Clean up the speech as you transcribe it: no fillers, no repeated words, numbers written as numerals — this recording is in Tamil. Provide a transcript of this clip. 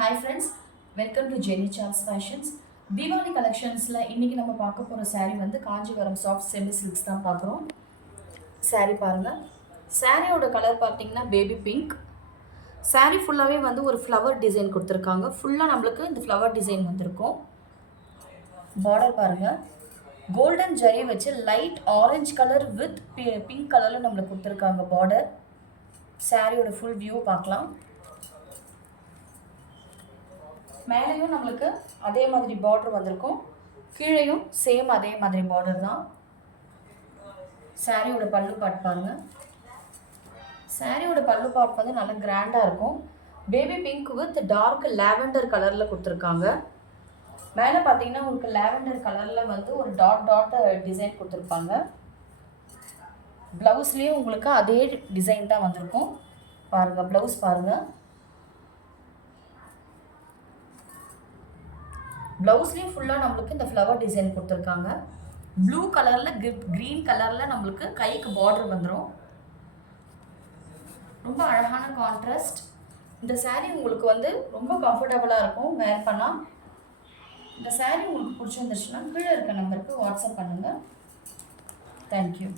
Hi friends, welcome to Jenny Charles Fashions. Deepavali கலெக்ஷன்ஸில் இன்றைக்கி நம்ம பார்க்க போகிற saree வந்து காஞ்சிபுரம் சாஃப்ட் செமி சில்க்ஸ் தான் பார்க்குறோம். saree பாருங்கள். சாரியோட கலர் பார்த்தீங்கன்னா பேபி பிங்க். saree ஃபுல்லாகவே வந்து ஒரு ஃப்ளவர் டிசைன் கொடுத்துருக்காங்க. ஃபுல்லாக நம்மளுக்கு இந்த ஃப்ளவர் டிசைன் வந்திருக்கும். பார்டர் பாருங்கள். கோல்டன் ஜரி வச்சு light orange colour with pink கலரில் நம்மளுக்கு கொடுத்துருக்காங்க பார்டர். சாரியோட ஃபுல் வியூ பார்க்கலாம். மேலேயும் நம்மளுக்கு அதே மாதிரி பார்டர் வந்திருக்கும். கீழேயும் சேம் அதே மாதிரி பார்டர் தான். சாரியோட பல்லு பாட் பாருங்க. சாரியோட பல்லு பாட் வந்து நல்லா கிராண்டாக இருக்கும். Baby pink with dark lavender கலரில் கொடுத்துருக்காங்க. மேலே பார்த்தீங்கன்னா உங்களுக்கு லாவெண்டர் கலரில் வந்து ஒரு டாட் டிசைன் கொடுத்துருப்பாங்க. ப்ளவுஸ்லேயும் உங்களுக்கு அதே டிசைன் தான் வந்திருக்கும். பாருங்கள், ப்ளவுஸ் பாருங்கள். ப்ளவுஸ்லேயும் ஃபுல்லாக நம்மளுக்கு இந்த ஃப்ளவர் டிசைன் கொடுத்துருக்காங்க. ப்ளூ கலரில் க்ரீன் கலரில் நம்மளுக்கு கைக்கு பார்டர் வந்துடும். ரொம்ப அழகான கான்ட்ராஸ்ட். இந்த saree உங்களுக்கு வந்து ரொம்ப கம்ஃபர்டபுளாக இருக்கும் வேர் பண்ணால். இந்த saree உங்களுக்கு பிடிச்சிருந்துச்சுன்னா கீழே இருக்க நம்பருக்கு வாட்ஸ்அப் பண்ணுங்கள். தேங்க்யூ.